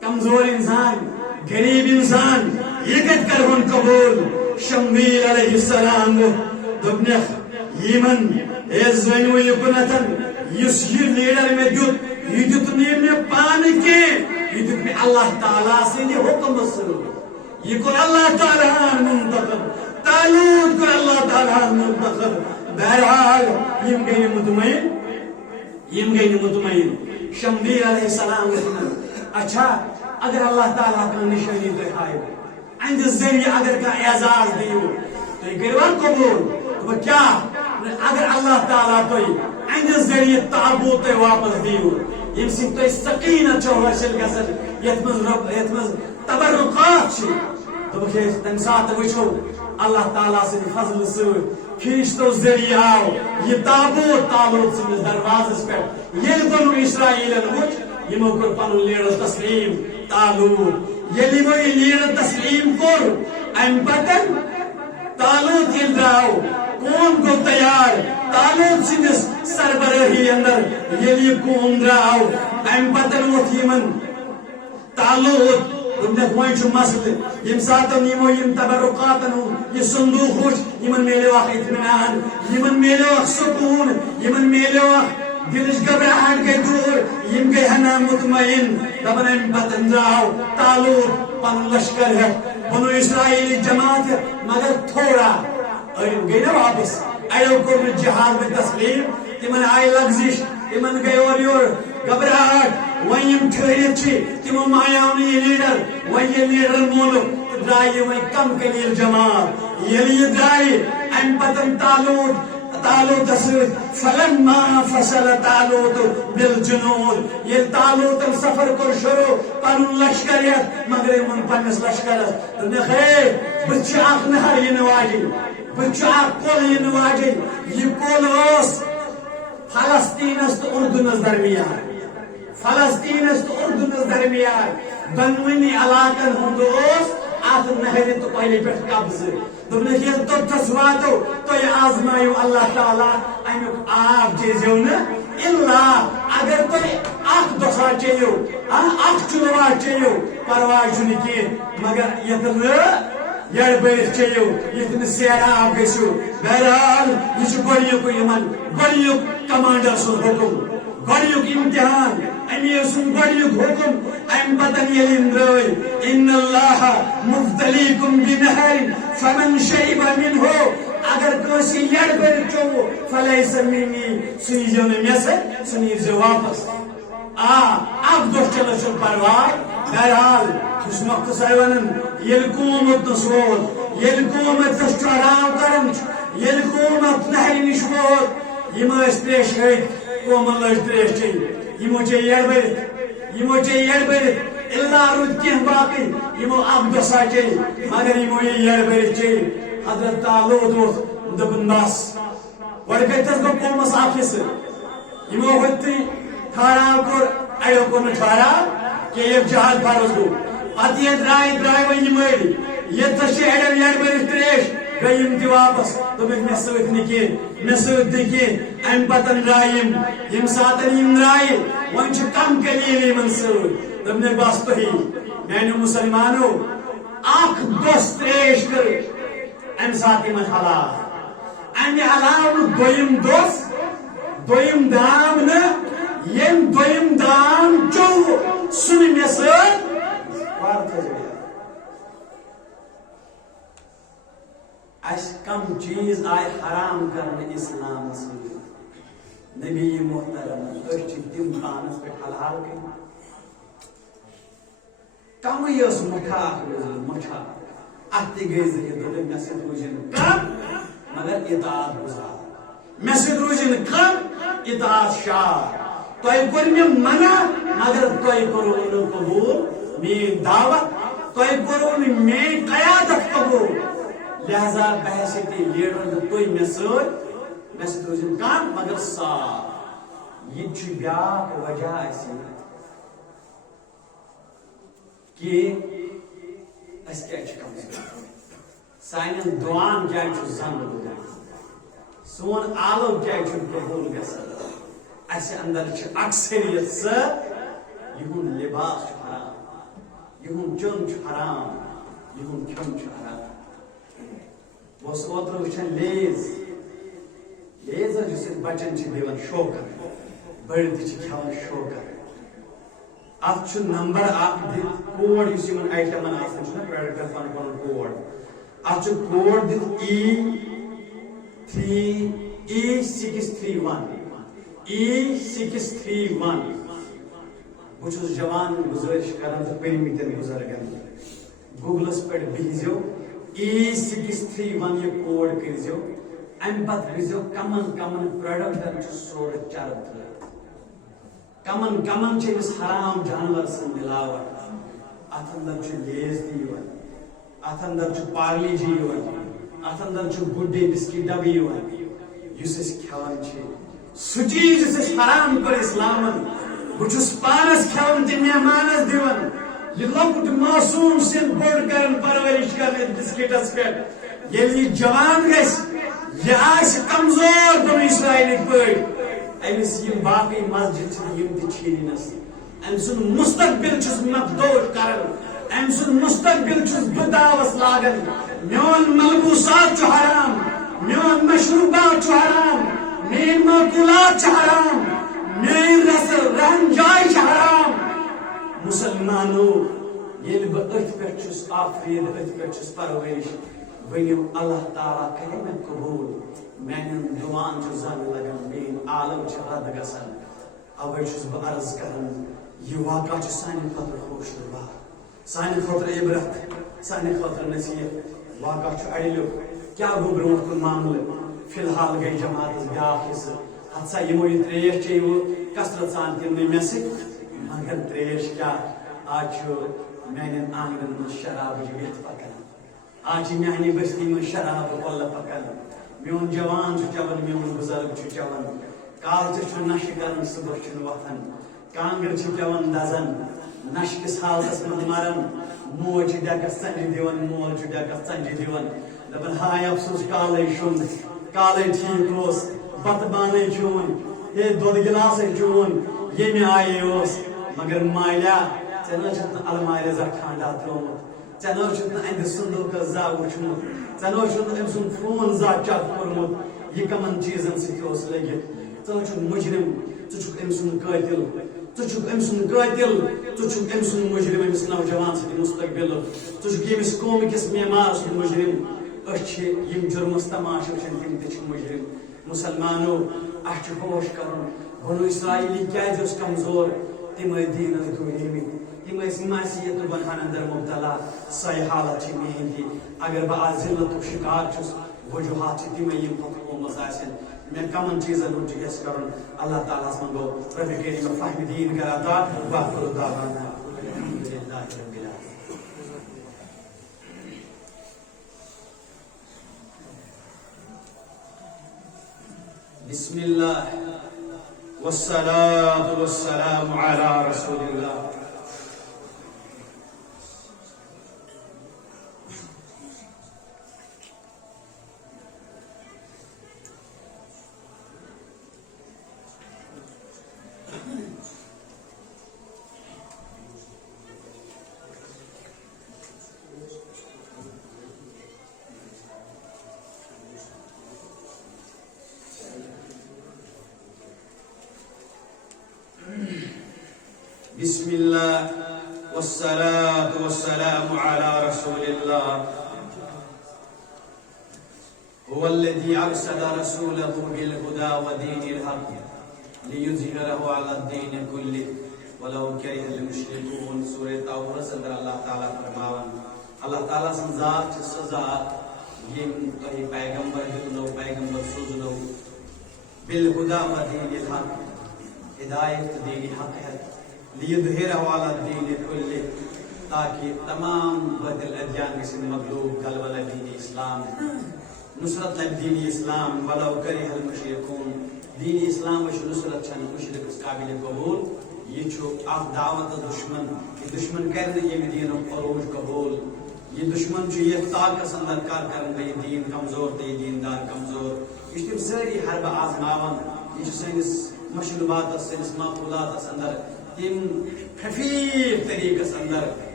کمزور انسان غریب انسان یہ کت کرون قبول شمویل علیہ السلام دپنکھ یمن اے زنو یکنتن یس یہ لیڈر میں دیت یہ دیت میں پان کے یہ دیت میں اللہ تعالیٰ سے یہ حکم سر یہ کو اللہ تعالیٰ منتخب طالوت کو اللہ تعالیٰ منتخب بہرحال یم گئی مطمئن شمویل علیہ السلام اچھا اگر اللہ تعالیٰ کا نشانی تو ہائے اند ذریعہ اگر کا اعزاز دیو تو یہ گروان قبول تو کیا اگر اللہ تعالیٰ تو اند ذریعہ تابوت واپس دیو یم سن تو سکینت چو حاصل گژھن یتمز تبرکات چھ تو تم سات وچھو اللہ تعالیٰ سے فضل ست کھینچتو ذریعہ آو یہ تابوت طالوت سندس دروازس پہ یل بنو اسرائیلن وچ یمو کور پنن لیڈر تسلیم طالوت یل یمو یہ لیڈر تسلیم کور ام پتن طالوت یل دراو قوم کو تیار طالوت سندس سربراہی اندر یل یہ قوم دراو ام پتن ووت یمن طالوت وين مسل يم ساتن يمو يم تبرقاتن یہ صندوق وچ يمن میلو اخ اطمینان يمن میلو اخ سکون يمن میلو اخ دلش گھبراہٹ گئی دور یم گئی ہنا مطمئن دپن ام پتن دراو طالوت پن لشکر ہے بنو اسرائیلی جماعت ہے مگر تھوڑا گئی نا واپس ایو کور جہاد میں تسلیم تمن آئی لغزش تمن گئی اور یور گھبراہٹ وہیں یم ٹھہرت چھ تمو مایاون یہ لیڈر وہیں یہ لیڈر مولک درائے وہیں کم قلیل جماعت یہ درائے ام پتن طالوت فلما فصل طالوت بالجنود یہ طالوت سفر کر شروع پن لشکریت مگر من پنس لشکرس نخے بچ اخ نہر یہ نواجی بچ اخ کول یہ نواجی یہ کول اس فلسطینس تو اردنس درمیان فلسطینس تو اردنس درمیان دنونی علاقن ہند ات نہر تو پہلے پہ قبض دپنک یل توتس واتو تھی آزمائیو اللہ تعالیٰ امیک آب چیزو نا الا اگر تھی اخ دسا چیو اخ چلوا چیو پرواہ چھنہ کی مگر یت یڑ برت چیو یت سیراب گژھو بہرحال یہ گۄڈنیُک یمن گۄڈنیُک کمانڈر سُنٛد حکم گۄڈنیُک امتحان امی سن گۄڈنیُک حکم ام پتن ییٚلہِ درٛٲے ان اللہ مبتلیکم بنہر فمن شرب منہ اگر کٲنٛسہِ یڑ برت چوٚو فلیس منی سُہ ییٖزیو نہٕ مےٚ سۭتۍ سُہ نیٖرزیو واپس اکھ دۄہ چلو چھُنہٕ پرواے بہرحال چھُس مختصر ونان ییٚلہِ قومتس ووت ییٚلہِ قومتس چڑھاو کران ییٚلہِ قومت نہرِ نِش ووت یم ٲسۍ تریش ہیٚتۍ قومن لٔج تریش چیٚنۍ یمو چے یڑ برت اللہ رود کینٛہہ باقی یمو اکھ دۄسا چے مگر یمو یہ یڑ برت چے حضرت طالوت اوس دپن بس گۄڈٕ کتس گوٚو قومس اکھ حصہٕ یمو ہوٚتۍ ٹھہراو کوٚر اڑیو کوٚر نہٕ ٹھہراو کینٛہہ ییٚلہِ جہاد فرض گوٚو پتہٕ یہ درٛاے وۄنۍ یمٲری ییٚتس چھِ اڑیو یڑ برت تریش گئی یم تہِ واپس دوٚپُکھ مےٚ سۭتۍ نہٕ کینٛہہ مےٚ سۭتۍ نہٕ کینٛہہ امہِ پتن درٛاے یم ساتن یم درٛایہِ وۄنۍ چھُ کم قلیل یمن سۭتۍ دوٚپنکھ بس تُہی میانیو مسلمانو اکھ دۄس تریش کر امہِ ساتہٕ یمن ہلاک امہِ علاوٕ نہٕ دوٚیِم دام نہٕ یم دوٚیِم دام چوٚو سُہ نہٕ مےٚ سۭتۍ اس کم چیز آئی حرام کرنے اسلام سے نبی محترم أسۍ تم پانس پہ حلال کر کم یس مٹھا مٹھا ات گئی ذہن مے سۭتۍ روزن کم مگر اطاعت گزار مے سۭتۍ روزن کم اطاعت شار تۄہہِ کوٚر مےٚ منع مگر تۄہہِ کوٚروٕ نہٕ قبوٗل میٲنۍ دعوت تۄہہِ کوٚروٕ نہٕ میٲنۍ قیادت قبوٗل لہذا بحثیت لیڈر تھی مے سۭتۍ روزن کم مگر صاف یہ بیاکھ وجہ کہ اس کیا کمزور سانن دعان کیا زنگ روزان سون آلو کیا قبول گژھان اس اندر اکثریت سر یہ لباس حرام یہن چون حرام یہن کھیون حرام بہت اوتر وچھان لیز جس بچن دِوان شوقن بڑی تھی کھیوان شوقن ات نمبر اخ دِتھ کوڈ اس آئٹمن آسان پروڈکٹن پن پن کوڈ ات کوڈ دِتھ E631 E631 بہت جوان گزارش کران تو پرمتن بزرگن گوگلس پہ بہزو E631 یہ کوڈ کرزو ام پتہ وچھو کمن کمن پروڈکٹن سورہ چرب ترٲیِتھ کمن کمن چھ حرام جانور سن ملاوٹ ات اندر لیز تہ یوان ات اندر پارلی جی یوان ات اندر گڈ ڈے بسکٹ ڈبہ یوان یس اس کھیوان سہ چیز یس حرام کر اسلامن بہت پانس کھیوان تہ مہمانس دِوان یہ لۄکُٹ معصوم سن بوڑ کرن پرورش کرن بسکٹس پہ ییٚلہِ یہ جوان گژھِ یہ آسہِ کمزور بنو اسرائیل پٲٹھۍ أمِس یِم باقٕے مسجد چھِ یِم تہِ چھیٖنِنس أمۍ سُنٛد مستقبل چھُس مقدوش کران أمۍ سُنٛد مستقبل چھُس بہٕ داوس لاگان میون ملبوسات چھُ حرام میون مشروبات چھُ حرام میٲنۍ معقولات چھِ حرام میٲنۍ رہن جاے چھِ حرام مسلمانو ییٚلہِ بہٕ أتھۍ پٮ۪ٹھ چھُس آفرید أتھۍ پٮ۪ٹھ چھُس پرورش ؤنِو اللہ تعالیٰ کرِ مےٚ قبوٗل میانٮ۪ن دُعاہن چھُ زنگ لگان میٲنۍ عالم چھِ رد گژھان اوے چھُس بہٕ عرض کران یہ واقعہ چھُ سانہِ خٲطرٕ خوشگوار سانہِ خٲطرٕ عبرت سانہِ خٲطرٕ نصیحت واقعہ چھُ اڑیلیو کیاہ گوٚو برونٛٹھ کُن معاملہٕ فی الحال گٔے جماعتس بیاکھ حصہٕ ہتسا یِمو یہِ تریش چیٚیوٕ کثرت سان تِم نہٕ مےٚ سۭتۍ مگر تریش کیاہ آج چھُ میانٮ۪ن آنگنن منٛز شرابٕچ ویٚتھ پکان آج چھِ میانہِ بستی منٛز شرابہٕ کۄلہٕ پکان میون جوان چھُ چٮ۪وان میون بزرگ چھُ چٮ۪وان کالچہِ چھُ نشہٕ کران صبح چھُنہٕ وۄتھان کانٛگٕر چھِ پٮ۪وان دزان نشہٕ کِس حالتس منٛز مران موج چھِ ڈیکس ژنجہِ دِوان مول چھُ ڈیکس ژنجہِ دِوان دپان ہاے افسوس کالے شوٚنٛگ کالے ٹھیٖک اوس بتہٕ بانے چون ہے دۄد گِلاسے چون ییٚمہِ آیے اوس مگر مالیہ ژےٚ نہ چھُتھ نہٕ المارِ زانٛہہ کھانٛڈا ترٛوومُت ژےٚ نہ چھُتھ نہٕ اندِ صندوقس زانٛہہ وٕچھمُت ژےٚ نہ چھُتھ نہٕ أمۍ سُنٛد فون زانٛہہ چیک کوٚرمُت یہِ کمن چیٖزن سۭتۍ اوس لٔگِتھ ژٕ نہ چھُکھ مُجرم ژٕ چھُکھ أمۍ سُنٛد قٲتِل ژٕ چھُکھ أمۍ سُنٛد قٲتِل ژٕ چھُکھ أمۍ سُنٛد مُجرم أمِس نوجوان سٕنٛدِ مستقبلُک ژٕ چھُکھ ییٚمِس قومہٕ کِس معمار سُنٛد مُجرم أسۍ چھِ یِم جُرمس تماشہٕ وٕچھان تِم تہِ چھِ مُجرم مسلمانو اسہِ چھُ ہوش کرُن بنو اسرائیلی کیازِ اوس کمزور تِم ٲسۍ دیٖنس دوٗریمٕتۍ تِم ٲسۍ معصیت تہٕ گۄنہن اندر مبتلا سۄے حالت چھِ میٲنۍ تہِ اگر بہٕ آز ذلتُک شِکار چھُس وجوہات چھِ تِمے یِم پتہٕ قومس آسن مےٚ کمن چیٖزن ہُنٛد چھُ حِصہٕ کرُن اللہ تعالیٰ ہس منٛگو ربِ کریٖم فہمِ دیٖن کر عطا وآخر دعوانا الحمدللہ رب العالمین. بسم اللہ والصلاة والسلام على رسول اللہ. بسم اللہ والصلاة والسلام على رسول اللہ. هو الذي أرسل رسوله بالهدى ودين الحق ليظهره على الدين كله ولو كره المشركون. سورة توبہ اندر اللہ تعالیٰ فرماوان اللہ تعالیٰ سن ذات چھ سہ ذات یم تہ پیغمبر دنو پیغمبر سوزنو بالهدى ودين الحق ہدایت دین حق ہے لیظہرہ علی الدین کلہ تاکہ تمام بدل ادیان گژھن مغلوب غلبہ دین اسلام نصرت دین اسلام ولو کرہ المشرکون. دین اسلام وچ نصرت چھن مشرک قابل قبول یہ چھ اخ دعوت دشمن یہ دشمن کر یہ دینک عروج قبول یہ دشمن چھ یہ طاقت اندر کار کرن یہ دین کمزور تے دیندار کمزور یہ تم ساری حرب آزماون یہ سنس مشروبات سنس معقولات اندر تم خفیف طریقہ اندر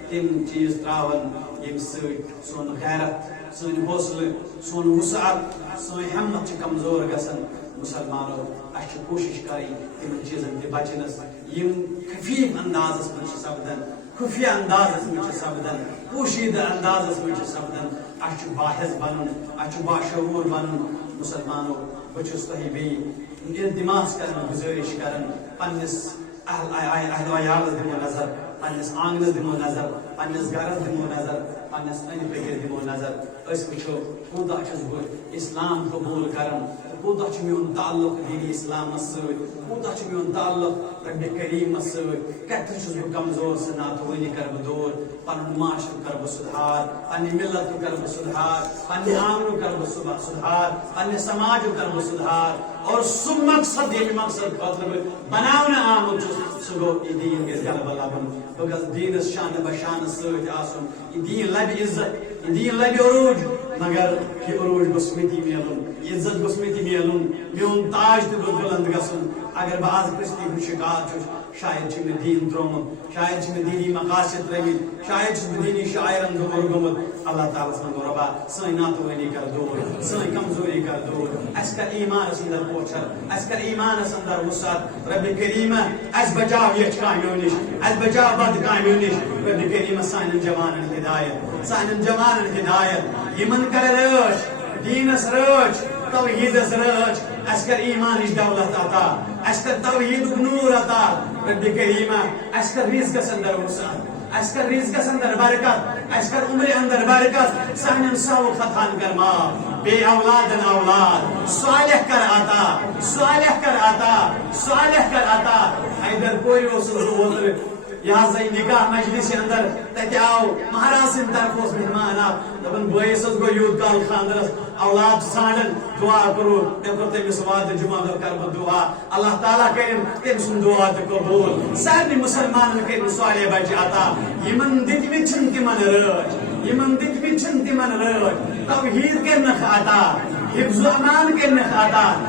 تم چیز تراون یم سون غیرت سن حوصلہ سون وسعت سن ہمت کمزور گژھان مسلمانوں اس کوشش کریں تم چیزن تہ بچنس یم خفیف انداز من سپدان خفیہ انداز من سپدان پوشیدہ انداز من سپدان اس باحث بنن اس باشعور بنن مسلمانوں بچس تہ بیٚیہِ التماس کرن گزارش کرن پنس اہل ویالس دمو نظر پنس آنگنس دمو نظر پنس گرس دمو نظر پنس أنٛدۍ پٔکِس دمو نظر أسۍ وٕچھو کوٗتاہ چھُس بہٕ اسلام قبوٗل کران کوٗتاہ چھُ میون تعلق دینی اسلامس سۭتۍ کوٗتاہ چھُ میون تعلق رب کریٖمس سۭتۍ کتہِ چھُس بہٕ کمزور سُہ ناتوٲنی کرٕ بہٕ دوٗر پنُن معاشرٕ کرٕ بہٕ سُدھار پننہِ ملتُک کرٕ بہٕ سُدھار پننہِ آنگنُک کرٕ بہٕ سُدھار پننہِ سماجُک کرٕ بہٕ سُدھار اور سُہ مقصد ییٚمہِ مقصد خٲطرٕ بہٕ بناونہٕ آمُت چھُس سُہ گوٚو یہِ دیٖن گژھِ غلبہٕ لبُن بہٕ گژھٕ دیٖنس شانہٕ بشانہٕ سۭتۍ آسُن یہِ دیٖن لبہِ عزت یہِ دیٖن لبہِ عروج مگر یہِ عروج گوٚژھ مےٚ تہِ میلُن عزت گوٚژھ مےٚ تہِ میلُن میون تاج تہِ گوٚژھ بلند گژھُن اگر بہٕ آز کٲنٛسہِ ہُنٛد شکار چھُس شاید چھُ مےٚ دیٖن ترٛوومُت شاید چھِ مےٚ دیٖنی مقاصد ترٛٲمٕتۍ شاید چھُس بہٕ دیٖنی شاعرن دوٗر گوٚمُت اللہ تعالیٰ ہس ونگو رۄبا سٲنۍ ناتوٲنی کر دوٗر سٲنۍ کمزوری کر دوٗر اَسہِ کر ایٖمانس انٛدر پوچھر اَسہِ کر ایٖمانس انٛدر وُسعت ربِ کریٖمہ اَسہِ بچاو یچھ کامیو نِش اَسہِ بچاو بد کامیو نِش ربِ کریٖمہ سانٮ۪ن جوانن ہدایت سانٮ۪ن جوانن ہدایت یمن کر رٲچھ دیٖنس رٲچھ توحیٖدس رٲچھ اَسہِ کر ایٖمانٕچ دولت عطا اَسہِ کر توحیٖدُک نوٗر عطا ربِ کریٖمہ اَسہِ کر رزقس انٛدر وُسعت اَسہِ کر رزقس انٛدر برکت اَسہِ کر عمرِ انٛدر برکت سانٮ۪ن سو فتحن کر معاف بیٚیہِ اولادن اولاد صالح کر عطا صالح کر عطا صالح کر عطا حیدر پورِ اوسُس بہٕ اوترٕ یہ ہسا یہ نکاح مجلس اندر تتہ آو مہراز سند طرف مہمان آو دپان بٲیس گو یوت کال خاندرس اولاد ژھانڈن دعا کرو مے کور تمس وعدٕ جمعہ دۄہ کر بہٕ دعا اللہ تعالیٰ کرن تٔمۍ سُنٛد دعا تہِ قبوٗل سارنٕے مُسلمانن کٔرِن صالح بچہِ عطا یمن دِتمٕتۍ چھِنہٕ تِمن رٲچھ یمن دِتمٕتۍ چھِنہٕ تِمن رٲچھ توحیٖد کٔرنکھ عطا حفظ و امان کٔرنکھ عطا